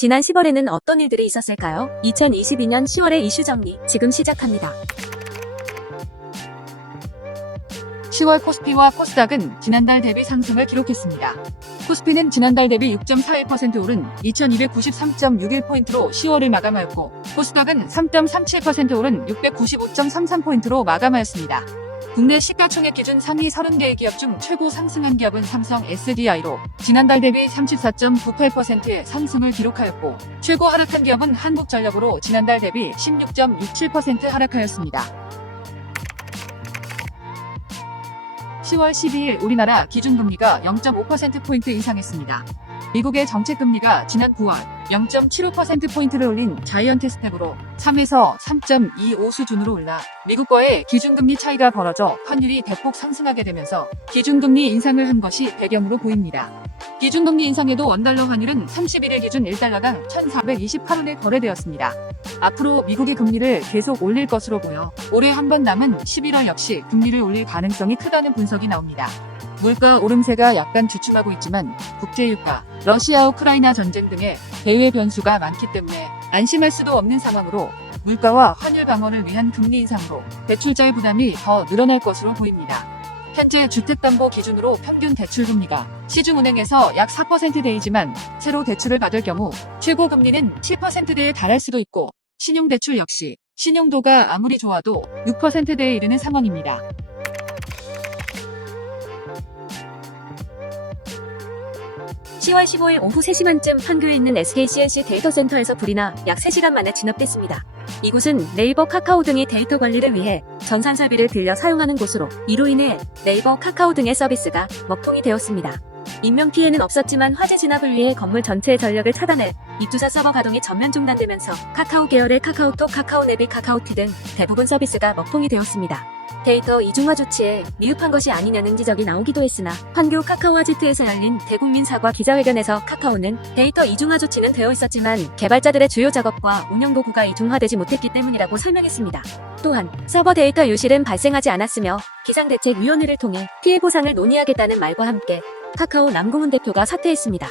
지난 10월에는 어떤 일들이 있었을까요? 2022년 10월의 이슈 정리 지금 시작합니다. 10월 코스피와 코스닥은 지난달 대비 상승을 기록했습니다. 코스피는 지난달 대비 6.41% 오른 2293.61포인트로 10월을 마감하였고, 코스닥은 3.37% 오른 695.33포인트로 마감하였습니다. 국내 시가총액 기준 상위 30개의 기업 중 최고 상승한 기업은 삼성 SDI로 지난달 대비 34.98%의 상승을 기록하였고, 최고 하락한 기업은 한국전력으로 지난달 대비 16.67% 하락하였습니다. 10월 12일 우리나라 기준금리가 0.5%포인트 인상했습니다. 미국의 정책금리가 지난 9월 0.75%포인트를 올린 자이언트 스텝으로 3에서 3.25 수준으로 올라 미국과의 기준금리 차이가 벌어져 환율이 대폭 상승하게 되면서 기준금리 인상을 한 것이 배경으로 보입니다. 기준금리 인상에도 원달러 환율은 31일 기준 1달러당 1,428원에 거래되었습니다. 앞으로 미국이 금리를 계속 올릴 것으로 보여 올해 한 번 남은 11월 역시 금리를 올릴 가능성이 크다는 분석이 나옵니다. 물가 오름세가 약간 주춤하고 있지만 국제유가, 러시아 우크라이나 전쟁 등의 대외 변수가 많기 때문에 안심할 수도 없는 상황으로 물가와 환율 방어를 위한 금리 인상으로 대출자의 부담이 더 늘어날 것으로 보입니다. 현재 주택담보 기준으로 평균 대출금리가 시중은행에서 약 4%대이지만 새로 대출을 받을 경우 최고 금리는 7%대에 달할 수도 있고, 신용대출 역시 신용도가 아무리 좋아도 6%대에 이르는 상황입니다. (10월 15일) 오후 3시 반쯤 판교에 있는 SKCNC 데이터센터에서 불이 나 약 3시간 만에 진압됐습니다. 이곳은 네이버, 카카오 등이 데이터 관리를 위해 전산 설비를 빌려 사용하는 곳으로, 이로 인해 네이버, 카카오 등의 서비스가 먹통이 되었습니다. 인명피해는 없었지만 화재 진압을 위해 건물 전체의 전력을 차단해 이투사 서버 가동이 전면 중단되면서 카카오 계열의 카카오톡, 카카오네비, 카카오티 등 대부분 서비스가 먹통이 되었습니다. 데이터 이중화 조치에 미흡한 것이 아니냐는 지적이 나오기도 했으나 판교 카카오 아지트에서 열린 대국민 사과 기자회견에서 카카오는 데이터 이중화 조치는 되어 있었지만 개발자들의 주요 작업과 운영 도구가 이중화되지 못했기 때문이라고 설명했습니다. 또한 서버 데이터 유실은 발생하지 않았으며 비상대책위원회를 통해 피해 보상을 논의하겠다는 말과 함께 카카오 남궁훈 대표가 사퇴했습니다.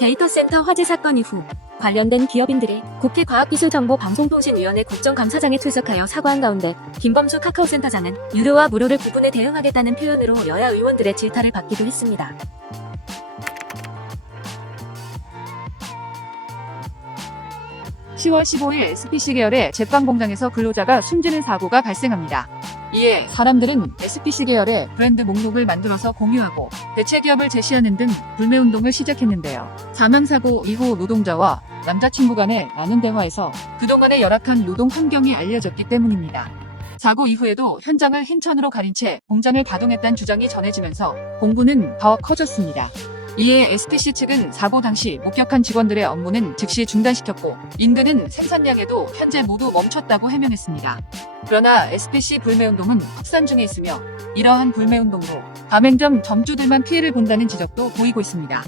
데이터센터 화재 사건 이후 관련된 기업인들이 국회 과학기술정보방송통신위원회 국정감사장에 출석하여 사과한 가운데 김범수 카카오센터장은 유료와 무료를 구분해 대응하겠다는 표현으로 여야 의원들의 질타를 받기도 했습니다. (10월 15일) SPC 계열의 제빵 공장에서 근로자가 숨지는 사고가 발생합니다. 이에 사람들은 SPC 계열의 브랜드 목록을 만들어서 공유하고 대체기업을 제시하는 등 불매운동을 시작했는데요. 사망사고 이후 노동자와 남자친구 간의 나눈 대화에서 그동안의 열악한 노동 환경이 알려졌기 때문입니다. 사고 이후에도 현장을 흰 천으로 가린 채 공장을 가동했다는 주장이 전해지면서 공분은 더 커졌습니다. 이에 SPC 측은 사고 당시 목격한 직원들의 업무는 즉시 중단시켰고, 인근은 생산량에도 현재 모두 멈췄다고 해명했습니다. 그러나 SPC 불매운동은 확산 중에 있으며 이러한 불매운동으로 가맹점 점주들만 피해를 본다는 지적도 보이고 있습니다.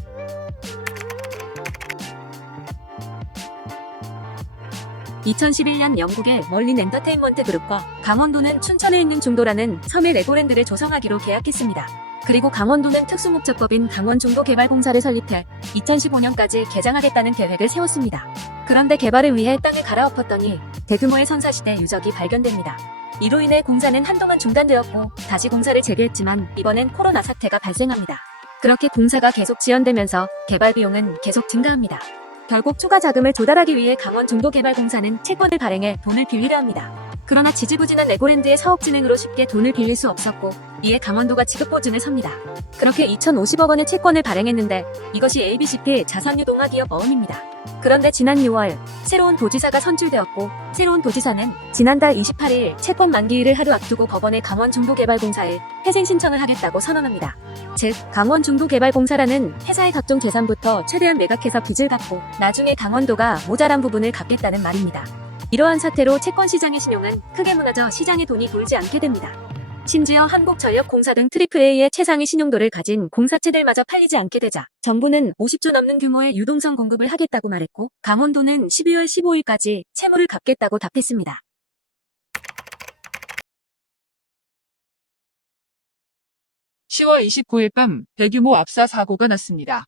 (2011년) 영국의 멀린 엔터테인먼트 그룹과 강원도는 춘천에 있는 중도라는 섬에 레고랜드를 조성하기로 계약했습니다. 그리고 강원도는 특수목적법인 강원중도개발공사를 설립해 2015년까지 개장하겠다는 계획을 세웠습니다. 그런데 개발을 위해 땅을 갈아엎었더니 대규모의 선사시대 유적이 발견됩니다. 이로 인해 공사는 한동안 중단되었고 다시 공사를 재개했지만 이번엔 코로나 사태가 발생합니다. 그렇게 공사가 계속 지연되면서 개발 비용은 계속 증가합니다. 결국 추가 자금을 조달하기 위해 강원중도개발공사는 채권을 발행해 돈을 빌리려 합니다. 그러나 지지부진한 레고랜드의 사업 진행으로 쉽게 돈을 빌릴 수 없었고, 이에 강원도가 지급보증을 섭니다. 그렇게 2,050억 원의 채권을 발행했는데 이것이 ABCP 자산유동화 기업 어음입니다. 그런데 지난 6월 새로운 도지사가 선출되었고, 새로운 도지사는 지난달 28일 채권 만기일을 하루 앞두고 법원에 강원중도개발공사에 회생 신청을 하겠다고 선언합니다. 즉, 강원중도개발공사라는 회사의 각종 재산부터 최대한 매각해서 빚을 갚고 나중에 강원도가 모자란 부분을 갚겠다는 말입니다. 이러한 사태로 채권시장의 신용은 크게 무너져 시장에 돈이 돌지 않게 됩니다. 심지어 한국전력공사 등 AAA의 최상위 신용도를 가진 공사체들마저 팔리지 않게 되자 정부는 50조 넘는 규모의 유동성 공급을 하겠다고 말했고, 강원도는 12월 15일까지 채무를 갚겠다고 답했습니다. (10월 29일) 밤 대규모 압사 사고가 났습니다.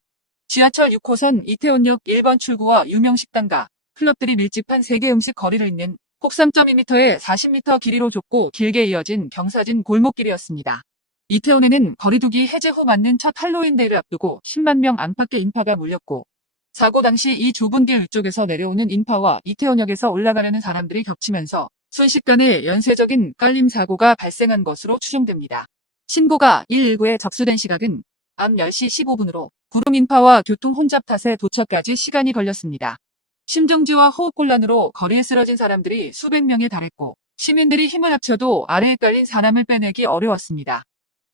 지하철 6호선 이태원역 1번 출구와 유명 식당가, 클럽들이 밀집한 세계 음식 거리를 잇는 폭 3.2m의 40m 길이로 좁고 길게 이어진 경사진 골목길이었습니다. 이태원에는 거리두기 해제 후 맞는 첫 할로윈데이를 앞두고 10만 명 안팎의 인파가 몰렸고, 사고 당시 이 좁은 길 위쪽에서 내려오는 인파와 이태원역에서 올라가려는 사람들이 겹치면서 순식간에 연쇄적인 깔림 사고가 발생한 것으로 추정됩니다. 신고가 119에 접수된 시각은 밤 10시 15분으로 구름 인파와 교통 혼잡 탓에 도착까지 시간이 걸렸습니다. 심정지와 호흡곤란으로 거리에 쓰러진 사람들이 수백 명에 달했고, 시민들이 힘을 합쳐도 아래에 깔린 사람을 빼내기 어려웠습니다.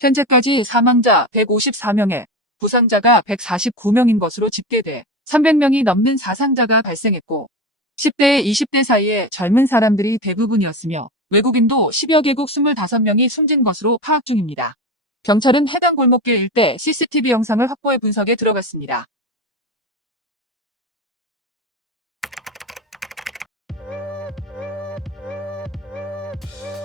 현재까지 사망자 154명에 부상자가 149명인 것으로 집계돼 300명이 넘는 사상자가 발생했고, 10대 20대 사이의 젊은 사람들이 대부분이었으며 외국인도 10여 개국 25명이 숨진 것으로 파악 중입니다. 경찰은 해당 골목길 일대 CCTV 영상을 확보해 분석에 들어갔습니다.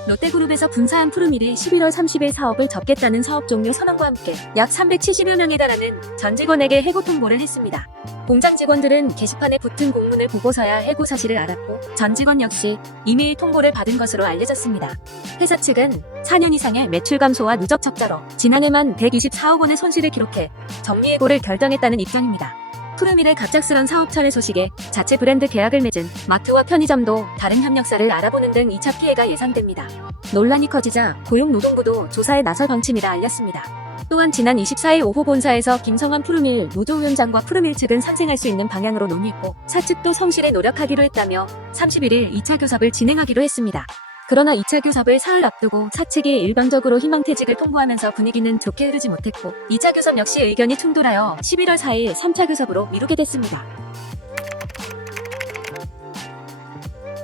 롯데그룹에서 분사한 푸르밀이 11월 30일 사업을 접겠다는 사업 종료 선언과 함께 약 370여 명에 달하는 전 직원에게 해고 통보를 했습니다. 공장 직원들은 게시판에 붙은 공문을 보고서야 해고 사실을 알았고, 전 직원 역시 이메일 통보를 받은 것으로 알려졌습니다. 회사 측은 4년 이상의 매출 감소와 누적 적자로 지난해만 124억 원의 손실을 기록해 정리해고를 결정했다는 입장입니다. 푸르밀의 갑작스런 사업 철회 소식에 자체 브랜드 계약을 맺은 마트와 편의점도 다른 협력사를 알아보는 등 2차 피해가 예상됩니다. 논란이 커지자 고용노동부도 조사에 나설 방침이라 알렸습니다. 또한 지난 24일 오후 본사에서 김성환 푸르밀 노조위원장과 푸르밀 측은 상생할 수 있는 방향으로 논의했고, 사측도 성실에 노력하기로 했다며 31일 2차 교섭을 진행하기로 했습니다. 그러나 2차 교섭을 사흘 앞두고 사측이 일방적으로 희망퇴직을 통보하면서 분위기는 좋게 흐르지 못했고, 2차 교섭 역시 의견이 충돌하여 11월 4일 3차 교섭으로 미루게 됐습니다.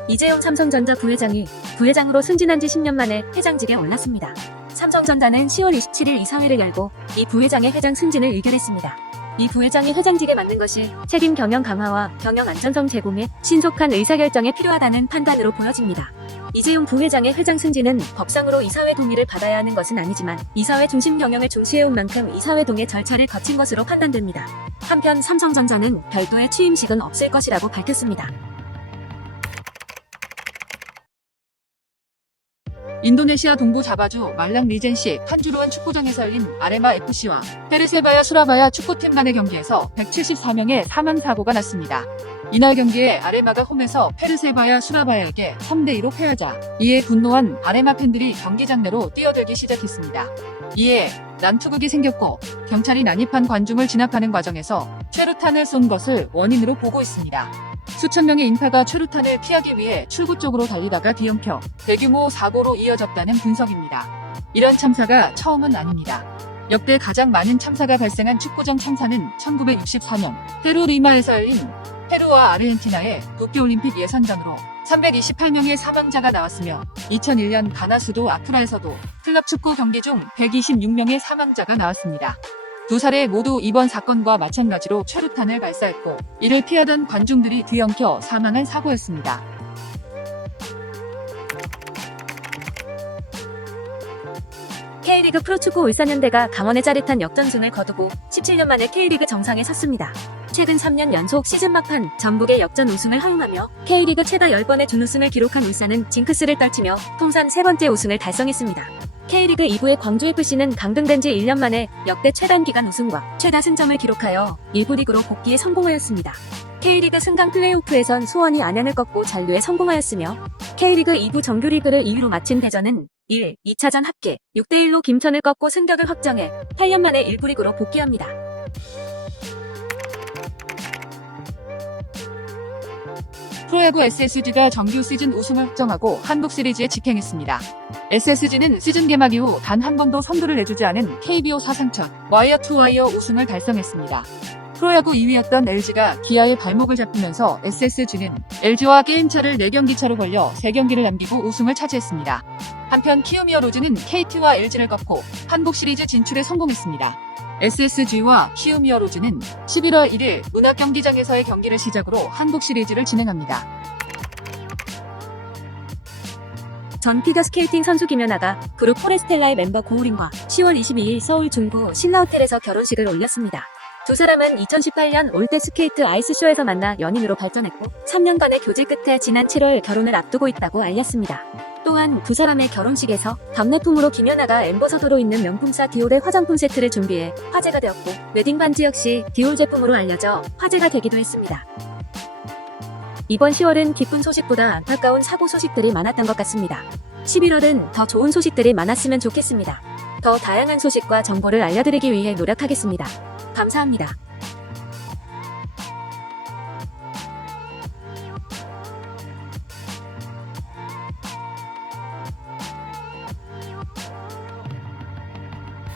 이재용 삼성전자 부회장이 부회장으로 승진한 지 10년 만에 회장직에 올랐습니다. 삼성전자는 10월 27일 이사회를 열고 이 부회장의 회장 승진을 의결했습니다. 이 부회장이 회장직에 맡는 것이 책임 경영 강화와 경영 안전성 제공에 신속한 의사결정에 필요하다는 판단으로 보여집니다. 이재용 부회장의 회장 승진은 법상으로 이사회 동의를 받아야 하는 것은 아니지만 이사회 중심 경영을 중시해온 만큼 이사회 동의 절차를 거친 것으로 판단됩니다. 한편 삼성전자는 별도의 취임식은 없을 것이라고 밝혔습니다. 인도네시아 동부 자바주 말랑 리젠시 칸주루안 축구장에서 열린 아레마 FC와 페르세바야 수라바야 축구팀 간의 경기에서 174명의 사망사고가 났습니다. 이날 경기에 아레마가 홈에서 페르세바야 수라바야에게 3대2로 패하자, 이에 분노한 아레마 팬들이 경기장 내로 뛰어들기 시작했습니다. 이에 난투극이 생겼고, 경찰이 난입한 관중을 진압하는 과정에서 최루탄을 쏜 것을 원인으로 보고 있습니다. 수천 명의 인파가 최루탄을 피하기 위해 출구 쪽으로 달리다가 뒤엉켜 대규모 사고로 이어졌다는 분석입니다. 이런 참사가 처음은 아닙니다. 역대 가장 많은 참사가 발생한 축구장 참사는 1964년 페루 리마에서 열린 페루와 아르헨티나의 도쿄올림픽 예선전으로 328명의 사망자가 나왔으며, 2001년 가나 수도 아크라에서도 클럽 축구 경기 중 126명의 사망자가 나왔습니다. 두 사례 모두 이번 사건과 마찬가지로 최루탄을 발사했고, 이를 피하던 관중들이 뒤엉켜 사망한 사고였습니다. K리그 프로축구 울산현대가 강원의 짜릿한 역전승을 거두고 17년 만에 K리그 정상에 섰습니다. 최근 3년 연속 시즌 막판 전북의 역전 우승을 허용하며 K리그 최다 10번의 준우승을 기록한 울산은 징크스를 떨치며 통산 3번째 우승을 달성했습니다. K리그 2부의 광주FC는 강등된 지 1년 만에 역대 최단기간 우승과 최다 승점을 기록하여 1부 리그로 복귀에 성공하였습니다. K리그 승강 플레이오프에선 수원이 안양을 꺾고 잔류에 성공하였으며, K리그 2부 정규리그를 2위로 마친 대전은 2차전 합계 6대1로 김천을 꺾고 승격을 확정해 8년 만에 1부 리그로 복귀합니다. 프로야구 SSG가 정규 시즌 우승을 확정하고 한국 시리즈에 직행했습니다. SSG는 시즌 개막 이후 단 한 번도 선두를 내주지 않은 KBO 사상 첫 와이어 투 와이어 우승을 달성했습니다. 프로야구 2위였던 LG가 기아의 발목을 잡히면서 SSG는 LG와 게임차를 4경기 차로 벌려 3경기를 남기고 우승을 차지했습니다. 한편 키움이어 로즈는 KT와 LG를 꺾고 한국 시리즈 진출에 성공했습니다. SSG와 키움이어 로즈는 11월 1일 문학경기장에서의 경기를 시작으로 한국 시리즈를 진행합니다. 전 피겨스케이팅 선수 김연아가 그룹 포레스텔라의 멤버 고우림과 10월 22일 서울 중구 신라호텔에서 결혼식을 올렸습니다. 두 사람은 2018년 올드 스케이트 아이스쇼에서 만나 연인으로 발전했고 3년간의 교제 끝에 지난 7월 결혼을 앞두고 있다고 알렸습니다. 또한 두 사람의 결혼식에서 답례품으로 김연아가 엠버서더로 있는 명품사 디올의 화장품 세트를 준비해 화제가 되었고 웨딩 반지 역시 디올 제품으로 알려져 화제가 되기도 했습니다. 이번 10월은 기쁜 소식보다 안타까운 사고 소식들이 많았던 것 같습니다. 11월은 더 좋은 소식들이 많았으면 좋겠습니다. 더 다양한 소식과 정보를 알려드리기 위해 노력하겠습니다. 감사합니다.